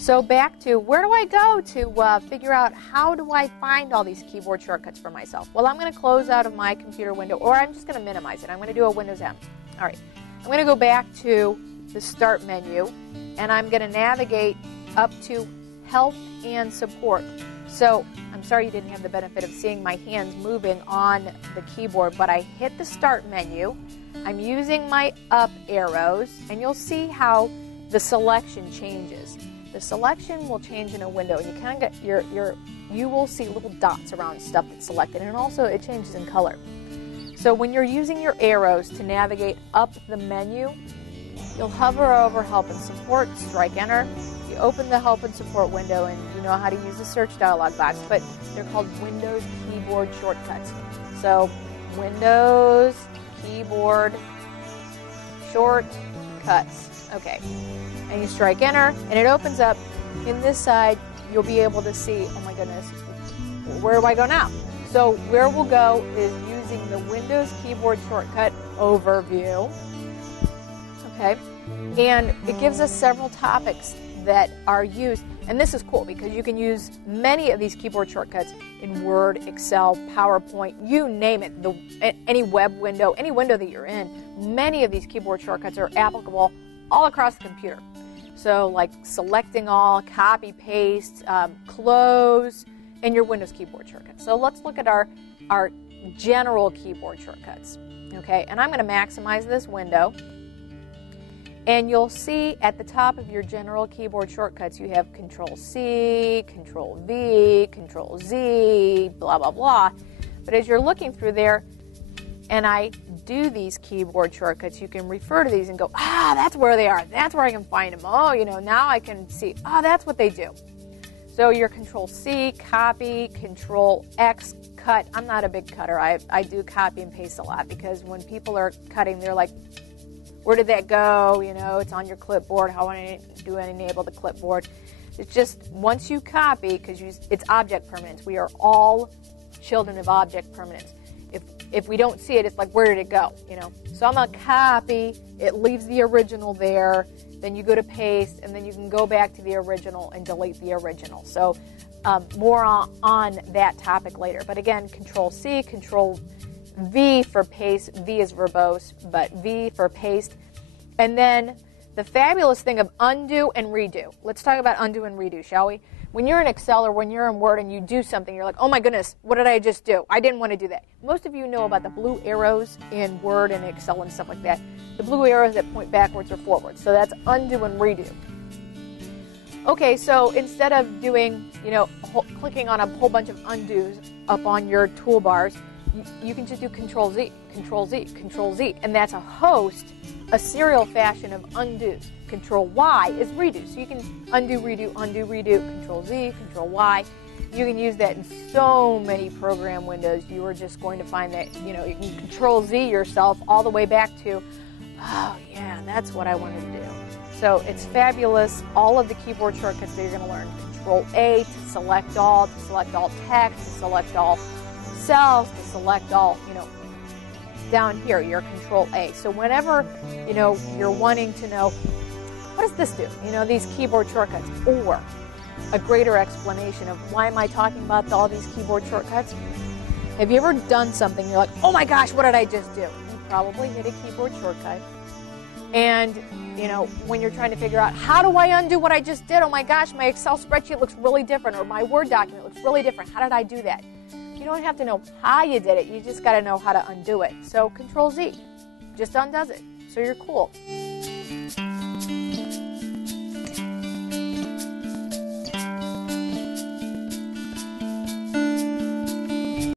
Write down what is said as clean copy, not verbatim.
So back to, where do I go to figure out how do I find all these keyboard shortcuts for myself? Well, I'm going to close out of my computer window, or I'm just going to minimize it. I'm going to do a Windows M. All right. I'm going to go back to the Start menu, and I'm going to navigate up to Help and Support. So I'm sorry you didn't have the benefit of seeing my hands moving on the keyboard, but I hit the Start menu. I'm using my up arrows, and you'll see how the selection changes. The selection will change in a window, and you kind of get you will see little dots around stuff that's selected, and also it changes in color. So when you're using your arrows to navigate up the menu, you'll hover over Help and Support, strike Enter. You open the Help and Support window, and you know how to use the search dialog box, but they're called Windows Keyboard Shortcuts. So Windows Keyboard Shortcuts. Okay. And you strike Enter, and it opens up. In this side, you'll be able to see, oh my goodness, where do I go now? So where we'll go is using the Windows Keyboard Shortcut Overview. Okay, and it gives us several topics that are used, and this is cool because you can use many of these keyboard shortcuts in Word, Excel, PowerPoint, you name it, any web window, any window that you're in. Many of these keyboard shortcuts are applicable all across the computer. So like selecting all, copy, paste, close, and your Windows keyboard shortcuts. So let's look at our general keyboard shortcuts. Okay, and I'm going to maximize this window. And you'll see at the top of your general keyboard shortcuts, you have Control-C, Control-V, Control-Z, blah, blah, blah. But as you're looking through there, and I do these keyboard shortcuts, you can refer to these and go, that's where they are. That's where I can find them. Oh, now I can see, that's what they do. So your Control-C, copy, Control-X, cut. I'm not a big cutter. I do copy and paste a lot because when people are cutting, they're like, where did that go? It's on your clipboard. How do I enable the clipboard? It's just once you copy, because it's object permanence. We are all children of object permanence. If we don't see it, it's like, where did it go? So I'm going to copy. It leaves the original there. Then you go to paste, and then you can go back to the original and delete the original. So more on that topic later. But again, Control-C, Control-V for paste. V is verbose, but V for paste. And then the fabulous thing of undo and redo. Let's talk about undo and redo, shall we? When you're in Excel or when you're in Word and you do something, you're like, oh my goodness, what did I just do? I didn't want to do that. Most of you know about the blue arrows in Word and Excel and stuff like that. The blue arrows that point backwards or forwards. So that's undo and redo. Okay, so instead of doing, clicking on a whole bunch of undos up on your toolbars, you can just do Control-Z, Control-Z, Control-Z, and that's a serial fashion of undos. Control-Y is redo, so you can undo, redo, Control-Z, Control-Y. You can use that in so many program windows. You are just going to find that, you can Control-Z yourself all the way back to, oh yeah, that's what I wanted to do. So it's fabulous. All of the keyboard shortcuts that you're going to learn. Control-A to select all text, to select all cells, to select all, down here, your Control-A. So whenever, you're wanting to know, what does this do? These keyboard shortcuts, or a greater explanation of why am I talking about all these keyboard shortcuts? Have you ever done something, you're like, oh my gosh, what did I just do? You probably hit a keyboard shortcut. And, when you're trying to figure out, how do I undo what I just did? Oh my gosh, my Excel spreadsheet looks really different, or my Word document looks really different. How did I do that? You don't have to know how you did it. You just got to know how to undo it. So Control-Z just undoes it. So you're cool.